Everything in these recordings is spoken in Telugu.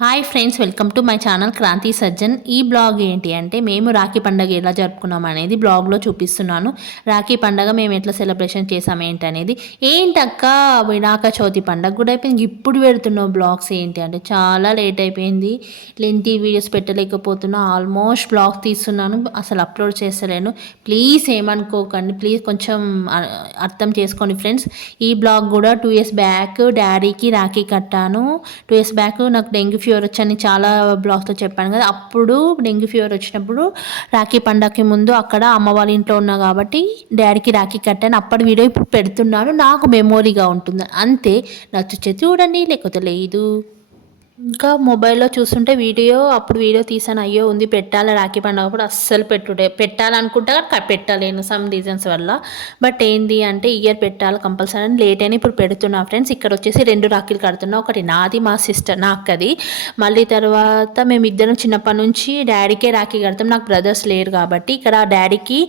Hi friends, welcome to my channel Kranthi Sajjan. ఈ బ్లాగ్ ఏంటి అంటే మేము రాఖీ పండుగ ఎలా జరుపుకున్నాం అనేది బ్లాగ్లో చూపిస్తున్నాను. రాఖీ పండుగ మేము ఎట్లా సెలబ్రేషన్ చేసాం ఏంటనేది. ఏంటక్క వినాయక చవితి పండుగ కూడా అయిపోయింది, ఇప్పుడు పెడుతున్నాం బ్లాగ్స్ ఏంటి అంటే చాలా లేట్ అయిపోయింది. లెంతి వీడియోస్ పెట్టలేకపోతున్నా, ఆల్మోస్ట్ బ్లాగ్ తీస్తున్నాను, అసలు అప్లోడ్ చేస్తలేను. ప్లీజ్ ఏమనుకోకండి, ప్లీజ్ కొంచెం అర్థం చేసుకోండి ఫ్రెండ్స్. ఈ బ్లాగ్ కూడా 2 years బ్యాక్ డాడీకి రాఖీ కట్టాను. 2 years బ్యాక్ నాకు డెంగ్యూ ఫీవర్ వచ్చని చాలా బ్లాగ్స్లో చెప్పాను కదా. అప్పుడు డెంగ్యూ ఫీవర్ వచ్చినప్పుడు రాఖీ పండగకి ముందు అక్కడ అమ్మ వాళ్ళ ఇంట్లో ఉన్నా కాబట్టి డాడీకి రాఖీ కట్టాను. అప్పటి వీడియో ఇప్పుడు పెడుతున్నాను, నాకు మెమోరీగా ఉంటుంది అంతే. నచ్చితే చూడండి, లేకపోతే లేదు. ఇంకా మొబైల్లో చూస్తుంటే అప్పుడు వీడియో తీసాను, అయ్యో ఉంది పెట్టాలి రాఖీ పండుగ అప్పుడు, అస్సలు పెట్టాలనుకుంటా పెట్టలేను సమ్ రీజన్స్ వల్ల. బట్ ఏంది అంటే ఇయర్ పెట్టాలి కంపల్సరీ అని లేట్ అయినా ఇప్పుడు పెడుతున్నా ఫ్రెండ్స్. ఇక్కడ వచ్చేసి 2 రాఖీలు కడుతున్నా, ఒకటి నాది, మా సిస్టర్ నా అక్కది. మళ్ళీ తర్వాత మేమిద్దరం చిన్నప్పటి నుంచి డాడీకే రాఖీ కడతాం, నాకు బ్రదర్స్ లేరు కాబట్టి ఇక్కడ డాడీకి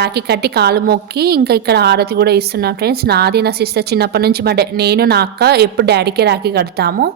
రాఖీ కట్టి కాలు మొక్కి ఇంకా ఇక్కడ హారతి కూడా ఇస్తున్నాను ఫ్రెండ్స్. నాది నా సిస్టర్ చిన్నప్పటి నుంచి నేను నా అక్క ఎప్పుడు డాడీకే రాఖీ కడతాము.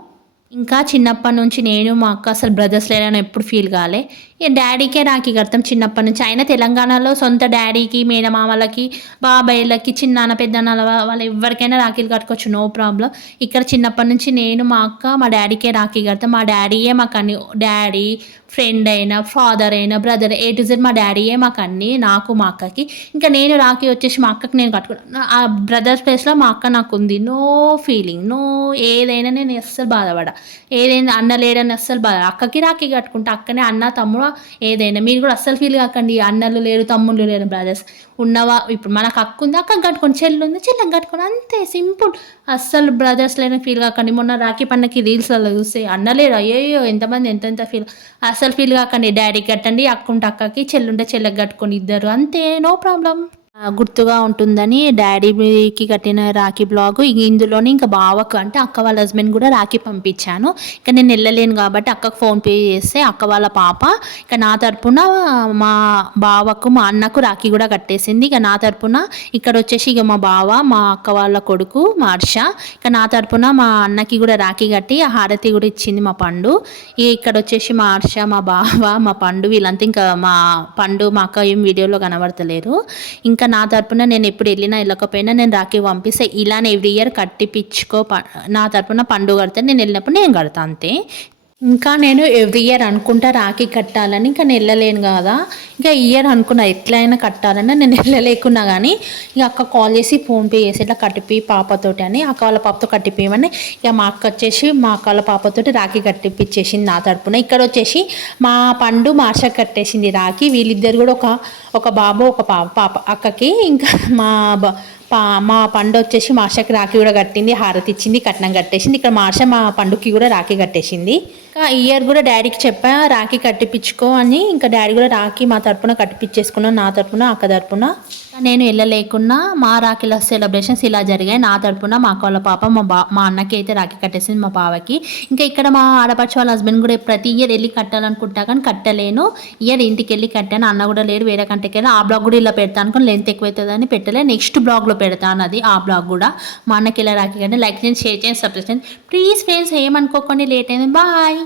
ఇంకా చిన్నప్పటి నుంచి నేను మా అక్క అసలు బ్రదర్స్ లేరని ఎప్పుడు ఫీల్ కాలే. ఇక డాడీకే రాఖీ కడతాం చిన్నప్పటి నుంచి. అయినా తెలంగాణలో సొంత డాడీకి, మేనమామలకి, బాబాయ్లకి, చిన్నాన్న పెద్దనాన్న వాళ్ళు ఎవరికైనా రాఖీలు కట్టుకోవచ్చు, నో ప్రాబ్లం. ఇక్కడ చిన్నప్పటి నుంచి నేను మా అక్క మా డాడీకే రాఖీ కడతాం. మా డాడీయే మాకు అన్ని, డాడీ ఫ్రెండ్ అయినా, ఫాదర్ అయినా, బ్రదర్, A to Z మా డాడీయే మాకు అన్నీ, నాకు మా అక్కకి. ఇంకా నేను రాఖీ వచ్చేసి మా అక్కకి నేను కట్టుకున్నాను, ఆ బ్రదర్స్ ప్లేస్లో మా అక్క నాకు ఉంది. నో ఫీలింగ్, నో ఏదైనా నేను అస్సలు బాధపడ, ఏదైనా అన్న లేడని అస్సలు బాధ. అక్కకి రాఖీ కట్టుకుంటా, అక్కనే అన్న తమ్ముడు ఏదైనా. మీరు కూడా అస్సలు ఫీల్ కాకండి అన్నలు లేరు తమ్ముళ్ళు లేరు, బ్రదర్స్ ఉన్నవా. ఇప్పుడు మనకు అక్క ఉంది, అక్కకి కట్టుకోండి, చెల్లి ఉంది, చెల్లెకి కట్టుకోండి, అంతే సింపుల్. అస్సలు బ్రదర్స్ లేని ఫీల్ కాకండి. మొన్న రాఖీ పండగకి రీల్స్లలో చూస్తే అన్నలేరు, అయ్యో ఎంతమంది ఎంత ఫీల్, అసలు ఫీల్ కాకండి. డాడీకి కట్టండి, అక్క ఉంటే అక్కకి, చెల్లుంటే చెల్లెకి కట్టుకొని ఇద్దరు, అంతే, నో ప్రాబ్లం. గుర్తుగా ఉంటుందని డాడీకి కట్టిన రాఖీ బ్లాగు. ఇందులోనే ఇంకా బావకు అంటే అక్క వాళ్ళ హస్బెండ్ కూడా రాఖీ పంపించాను. ఇంకా నేను వెళ్ళలేను కాబట్టి అక్కకు ఫోన్పే చేస్తే అక్క వాళ్ళ పాప ఇక నా తరపున మా బావకు మా అన్నకు రాఖీ కూడా కట్టేసింది. ఇక నా తరపున ఇక్కడ వచ్చేసి ఇక మా బావ మా అక్క వాళ్ళ కొడుకు మా హర్ష, ఇక నా తరపున మా అన్నకి కూడా రాఖీ కట్టి ఆ హారతి కూడా ఇచ్చింది మా పండు. ఇక్కడ వచ్చేసి మా హర్ష, మా బావ, మా పండు వీళ్ళంతా, ఇంకా మా పండు మా అక్క ఏం వీడియోలో కనబడతలేరు. ఇంకా నా తరపున నేను ఎప్పుడు వెళ్ళకపోయినా నేను రాఖీ పంపిస్తే ఇలానే ఎవ్రీ ఇయర్ కట్టిపించుకో, నా తరపున పండుగ కడితే నేను వెళ్ళినప్పుడు నేను కడతా అంతే. ఇంకా నేను ఎవ్రీ ఇయర్ అనుకుంటా రాఖీ కట్టాలని, ఇంకా నేను వెళ్ళలేను కదా. ఇంకా ఇయర్ అనుకున్నా ఎట్లయినా కట్టాలని, నేను వెళ్ళలేకున్నా కానీ ఇక అక్క కాల్ చేసి ఫోన్పే చేసి ఇట్లా కట్టిపి పాపతోటి అని, అక్క వాళ్ళ పాపతో కట్టిపోయమని ఇక మా అక్క వచ్చేసి మా అక్క వాళ్ళ పాపతోటి రాఖీ కట్టిపించేసింది నా తరపున. ఇక్కడ వచ్చేసి మా పండు మా ఆశ కట్టేసింది రాఖీ. వీళ్ళిద్దరు కూడా ఒక బాబు ఒక పాప అక్కకి. ఇంకా మా పండు వచ్చేసి మా ఆశకి రాఖీ కూడా కట్టింది, హారతి ఇచ్చింది, కట్నం కట్టేసింది. ఇక్కడ మా ఆశ మా పండుకి కూడా రాఖీ కట్టేసింది. ఇంకా ఇయర్ కూడా డాడీకి చెప్పా రాఖీ కట్టిపించుకో అని. ఇంకా డాడీ కూడా రాఖీ మా తరపున కట్టిపించేసుకున్నాను, నా తరపున అక్క తరపున. నేను వెళ్ళలేకున్నా మా రాఖీల సెలబ్రేషన్స్ ఇలా జరిగాయి. నా తరపున మా అక్క వాళ్ళ పాప మా అన్నకి అయితే రాఖీ కట్టేసింది, మా బావకి. ఇంకా ఇక్కడ మా ఆడపడుచు వాళ్ళ హస్బెండ్ కూడా ప్రతి ఇయర్ వెళ్ళి కట్టాలనుకుంటా కానీ కట్టలేను. ఇయర్ ఇంటికి వెళ్ళి కట్టాను, అన్న కూడా లేరు, వేరే కంటికి వెళ్ళి. ఆ బ్లాగ్ కూడా ఇలా పెడతాను అనుకుని లెంత్ ఎక్కువైతుందని పెట్టలే, నెక్స్ట్ బ్లాగ్లో పెడతాను అది. ఆ బ్లాగ్ కూడా మా అన్నకి ఇలా రాఖీ కట్టే. లైక్ చేయండి, షేర్ చేయండి, సబ్స్క్రైబ్ చేయండి ప్లీజ్ ఫ్రెండ్స్, ఏమనుకోకండి, లేట్ అయింది, బాయ్.